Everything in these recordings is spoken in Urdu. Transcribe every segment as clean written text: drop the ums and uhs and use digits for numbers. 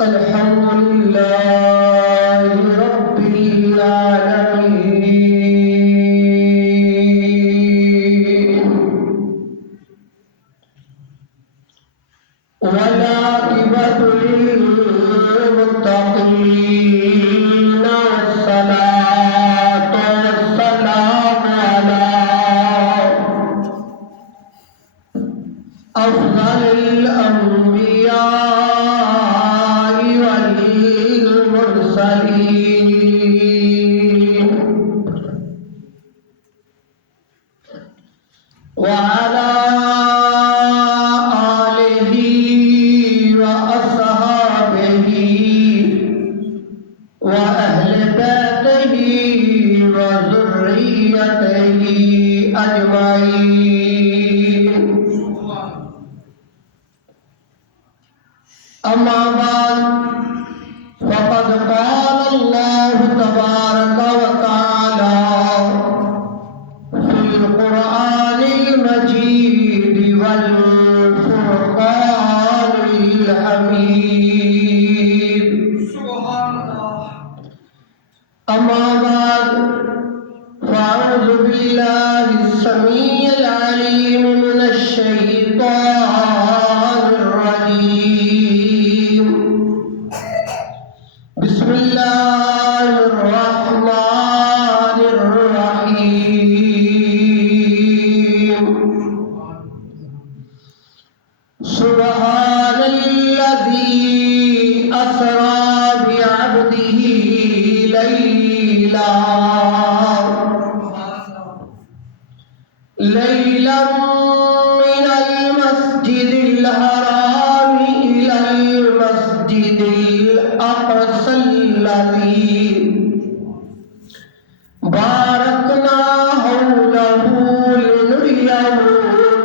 الحمد لله رب العالمين والعاقبة للمتقين والصلاة والسلام على أفضل الأنبياء والمرسلين وعلى آله وأصحابه وأهل بيته وذريته أجمعين. أما بعد فقد قال الله تبارك وتعالى في القرآن المجيد والفرقان الحميد. سبحان الله. أما بعد فأعوذ بالله السميع العليم من الشيطان الرجيم. بسم الله الرحمن الرحيم. سبحان الذي أسرى بعبده ليلا من المسجد الحرام إلى المسجد الأقصى الذي باركنا حوله لنريه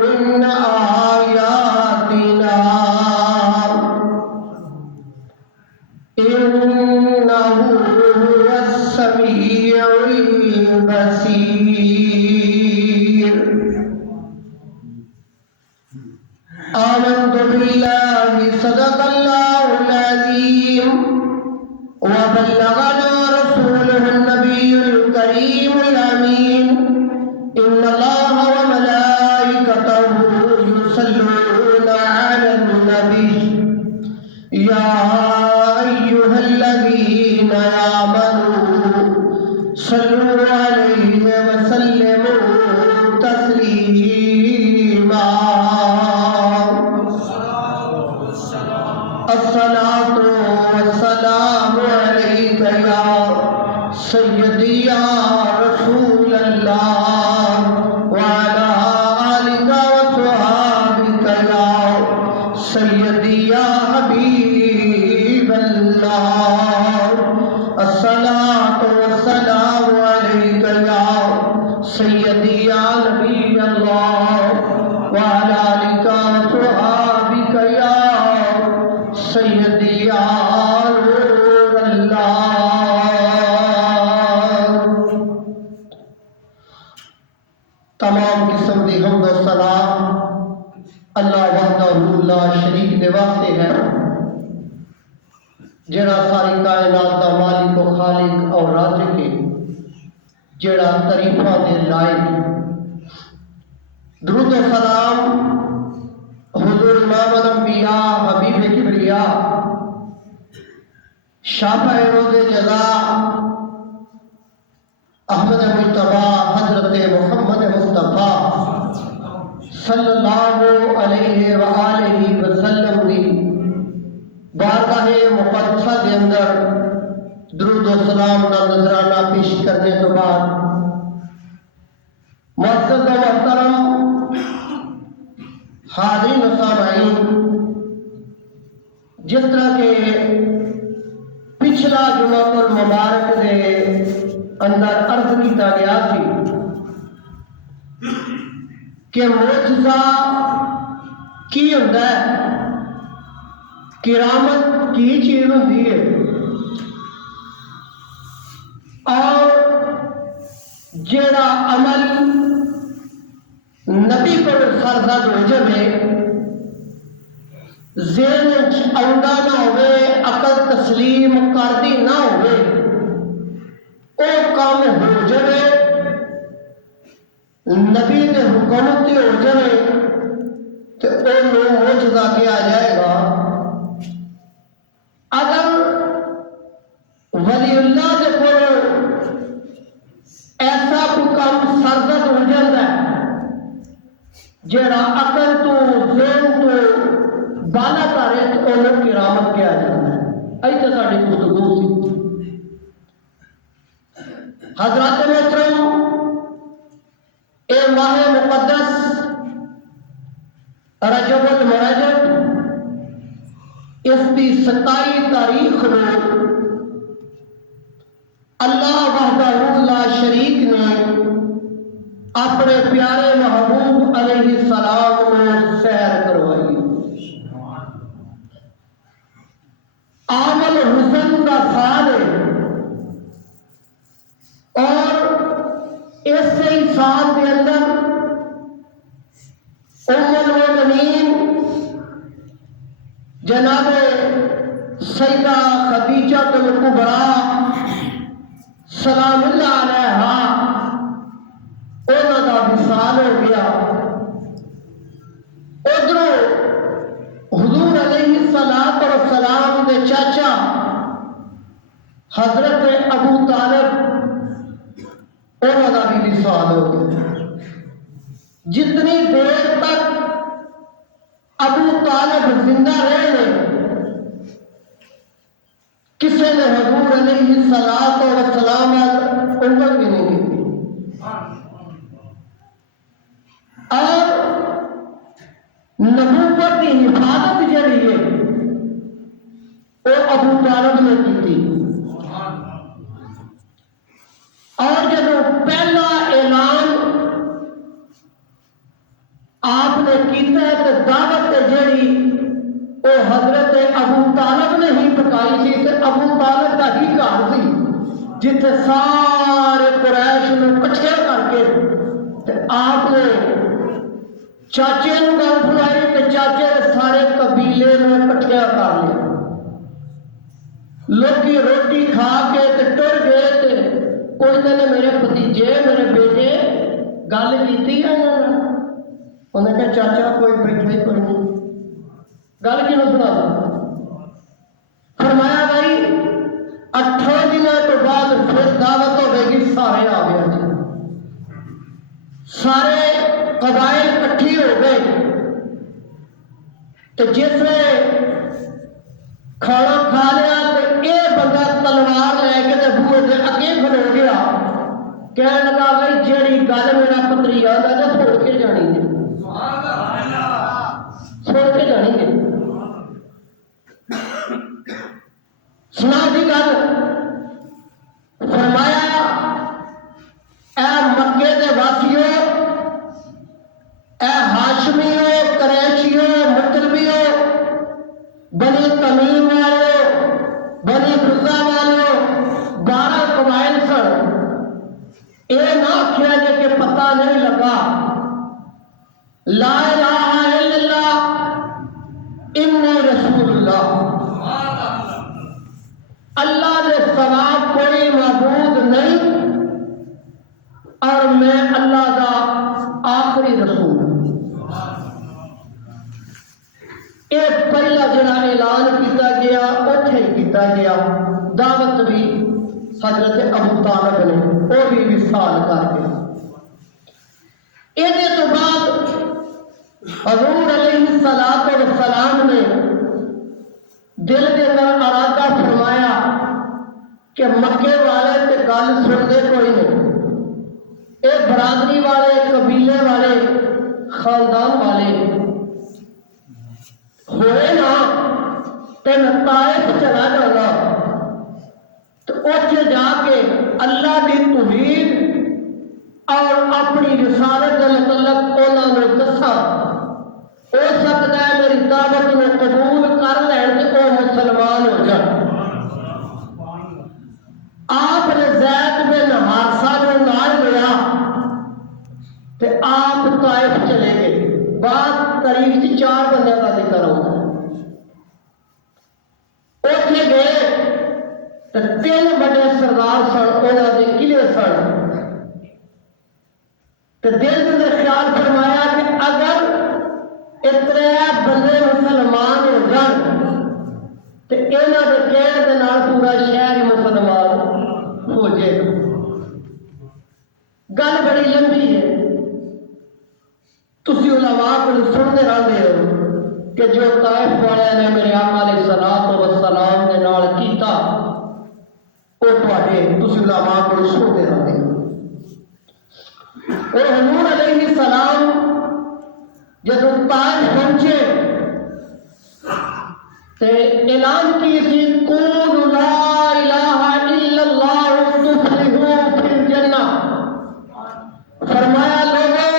من آياتنا إنه هو السميع البصير. آمنت بالله صدق الله العظيم وبلغنا رسوله النبي الكريم الأمين. إن الله وملائكته يصلون على النبي يا أيها الذين آمنوا صلوا عليه وسلموا تسليما. الصلاة والسلام عليك يا سيدي يا رسول الله وعلى آلك وصحابك يا سيدي يا حبيب الله. الصلاة والسلام عليك يا سيدي يا نبي الله وعلى آلك وصحابك يا سیدی یا نور اللہ. تمام قسم دی حمد و ثنا اللہ وحدہ لا شریک دے واسطے ہے جڑا ساری کائنات دا مالک و خالق اور رازق ہے، جڑا تعریفاں دے لائق. درود و سلام حضور امام الانبیاء حبیب کبریا شافع روز جزا احمد مجتبی حضرت محمد مصطفیٰ صلی اللہ علیہ وآلہ وسلم دی بارگاہ مقدسہ دے اندر درود و سلام کا نذرانہ پیش کرنے کے بعد معزز و محترم حاضرین و سامعین، جس طرح کے پچھلا جمعہ المبارک دے اندر عرض کیتا گیا سی کہ معجزہ کی ہوندا ہے، کرامت کی چیز ہوندی ہے، اور جیڑا عمل نبی پر سرزد ہو جائے ذہن آਉਂਦਾ نہ ہوئے، عقل تسلیم کردی نہ ہوئے، وہ کام ہو جائے نبی کے حکم تے ہو جائے تو انہوں معجزہ کیا جائے گا۔ اگر ولی اللہ کے کولوں ایسا کوئی کام سرزد ہو جاتا ہے جڑا عقل تو ذہن تو بالا کرے تو انہوں کرامت کیا جاتا ہے۔ ایسے ساری گفتگو سی۔ حضرات محترم، اے ماہ مقدس رجب المرجب، اس کی 27 تاریخ میں اللہ وحدہ لا شریک نے اپنے پیارے محبوب علیہ السلام کو سیر کروائی۔ عامل حسن کا سال ہے اور اس سے ہی سال کے اندر ام المؤمنین جناب سیدہ خدیجہ الکبریٰ سلام اللہ علیہا انہوں کا وصال ہو گیا۔ ادھروں حضور علیہ السلام کے چاچا حضرت ابو طالب انہوں کا بھی وصال ہو گیا۔ جتنی دیر تک ابو طالب زندہ رہے کسی نے حضور علیہ السلام انگل بھی نہیں کی اور نبوت کی حفاظت جڑی ہے وہ ابو طالب نے کی تھی۔ اور جب پہلا اعلان آپ نے کیتا ہے تو دعوت جڑی وہ حضرت ابو طالب نے ہی پکائی تھی۔ تو ابو طالب کا ہی گھر سی جتنے سارے قریش نے کٹھے کر کے آپ نے چاچے نو گل سنائی تو چاچے سارے قبیلے نے کٹھیا کر لیا۔ لوگ روٹی کھا کے ٹر گئے تے کوئی نے میرے بھتیجے میرے بیٹے گل کی ہے انہیں کہا چاچا کوئی بیٹھے ہی کوئی نہیں، گل کیوں سنا دو؟ فرمایا بھائی 18 دنوں تو بعد پھر دعوت ہوے گی، سارے آ گیا جی، سارے قبائل کٹھی ہو گئے۔ تو جس نے کھانا کھا لیا تو یہ بندہ تلوار لے کے بوئے کے اگے کھلو گیا، کہنے لگا بھائی جیڑی گل میرا پتری آتا ہے چھوڑ کے جانی ہے، چھوڑ کے جانی ہے۔ سنا دی گل؟ فرمایا اے مکے دے واسیو، اے ہاشمیو، قریشیو، مطلبیو، بنی تمیم والو، بنی غزہ والو، 12 قبائل سن، یہ نہ آخیا جائے کہ پتہ نہیں لگا لا الہ الا اللہ انی رسول اللہ، اللہ نے سوا کوئی معبود نہیں اور میں اللہ کا آخری رسول ہوں۔ یہ پہلا جڑا اعلان کیتا گیا اتنے ہی کیتا گیا۔ دعوت بھی حضرت ابو طالب نے وہ بھی وصال کر گیا۔ یہ تو بعد حضور علیہ السلام نے دل کے اندر ارادہ فرمایا کہ مکے والے تے گل سنتے کوئی نہیں، اے برادری والے، قبیلے والے، خاندان والے ہوئے نا تے میں طائف چلا جانا تو اتنے جا کے اللہ کی توحید اور اپنی رسالت کے متعلق انہوں نے دسا، ہو سکتا ہے میری دعوت میں قبول کر لین تو وہ مسلمان ہو جائے۔ آپ نے زید بن حارثہ نے نال لیا تو آپ طائف چلے گئے۔ بعد تاریخ 4 بندے کا ذکر ہوتا ہے، نے گئے تو 3 بڑے سردار سن، انہوں کے قلعے سن، تو دل کے اندر خیال فرمایا کہ اگر اتنے بندے مسلمان ہو جان تو یہاں کے کہنے کے نال پورا شہر ہی مسلمان ہو جائے گا۔ گل بڑی لمبی ہے، تسی علماء کو سنتے رہتے ہو کہ جو طائف والے نے میرے آقا علیہ الصلوۃ والسلام کے نال کیتا وہ تسی علماء کو سنتے رہتے ہو۔ اور حضور علیہ السلام جب طائف پہنچے تو اعلان کی سی قولوا لا الہ الا اللہ تفلحوا فی الجنہ، فرمایا لوگوں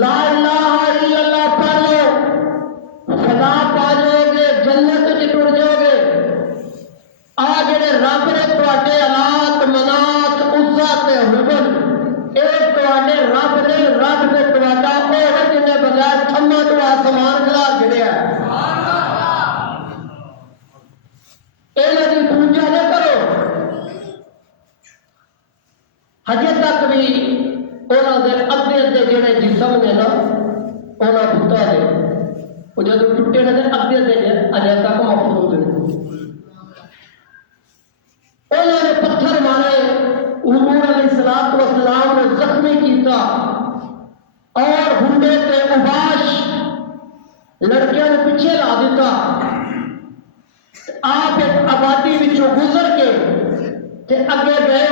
لا الہ الا اللہ پڑھ لو، فلاح پا جاؤ گے، جنت میں ٹر جاؤ گے۔ آ جڑے رب نے تواڈے الات منات عزا تے حبل اے تواڈے رب نے، رب نے تواڈا وہ جن نے بغیر تھما تو آسمان کھلا چھڑیا ہے، انہاں دی پوجا نہ کرو۔ ہجے تک بھی انہاں دے ادھے ادھے جڑے جسم نے نا انہاں بتاں دے وہ جب ٹوٹے نے ادھے ادھے اجے تک محفوظ نے۔ انہوں نے پتھر مارے، حضور علیہ الصلوۃ والسلام نے زخمی کیتا اور ہنڈے تے اباش لڑکیاں نے پیچھے لا دیتا۔ آپ ایک آبادی وچوں گزر کے تے اگے گئے،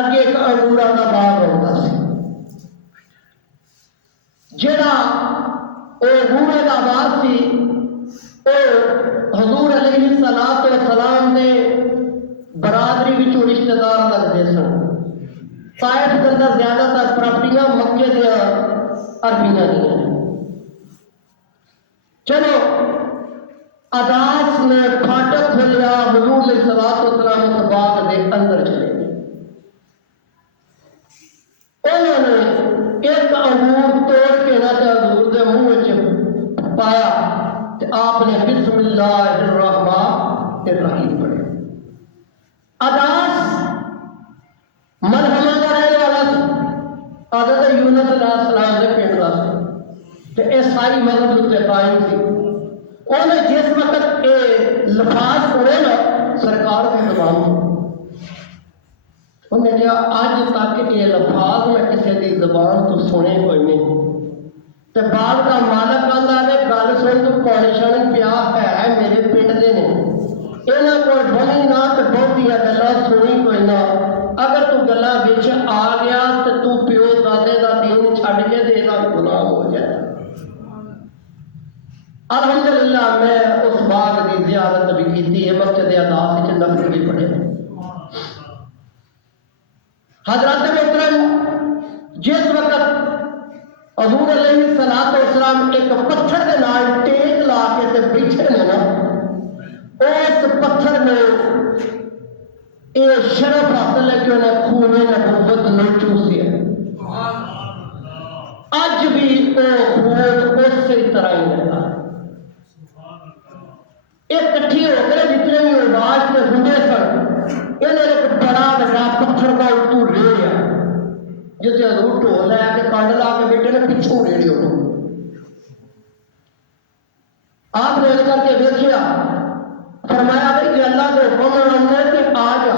اگے ایک انگوراں دا باغ ہوتا سی، جڑا او انگوراں دا باغ سی او حضور علیہ الصلوۃ والسلام نے برادری وچوں رشتہ دار لگتے سن۔ طائف کے اندر زیادہ تر پراپرٹیاں مکے دیا عربیاں دیا۔ چلو عداس نے پھاٹک کھولیا، حضور علیہ الصلوۃ والسلام اس باغ کے اندر چلے گئے۔ انہوں نے ایک انگور توڑ کے نہ حضور کے منہ پایا تو آپ نے بسم اللہ الرحمن الرحیم پڑھا۔ عداس ملحمہ کا رہنے والا سی، حضرت یونس علیہ السلام کے پنڈ کا سی، تو یہ ساری مذہب اتنے قائم سی۔ انہیں جس وقت یہ لفاظ پڑھے نا سرکار کے زبان انہیں کہا آج تک یہ لفاظ میں کسی کی زبان تو سنے کوئی نہیں۔ تو باغ کا مالک آتا ہے گل سن تو پانی شانی پیا ہے میرے پنڈ دے نے، یہاں کو بنی نہ تو بہت گلا سنی کوئی نہ، اگر تو گلا بچ آ گیا تو پیو دادے کا دین چھڈ کے دے دا غلام ہو جائے۔ الحمدللہ میں اس باغ کی زیارت بھی کی ہے، مسجد عداس سے نفل بھی پڑھے۔ حضرات محترم جس وقت حضور علیہ الصلوۃ والسلام ایک پتھر کے نال ٹیک لا کے تے بیٹھے نے نا، اس پتھر میں یہ شرف حاصل ہے کہ انہیں خون نبوت نے چوسیا۔ اج بھی وہ خون اسی طرح ہی رہتا ہے۔ یہ کٹھی ہو کر جتنے بھی آواز کے ہنڈے سن، انہیں ایک بڑا بڑا پتھر کا اتو ریڑیا، جسے حضور ڈھول لے کے کنڈ لا کے بیٹے نے پچھوں ریڑی ہو۔ آپ نے کر کے دیکھا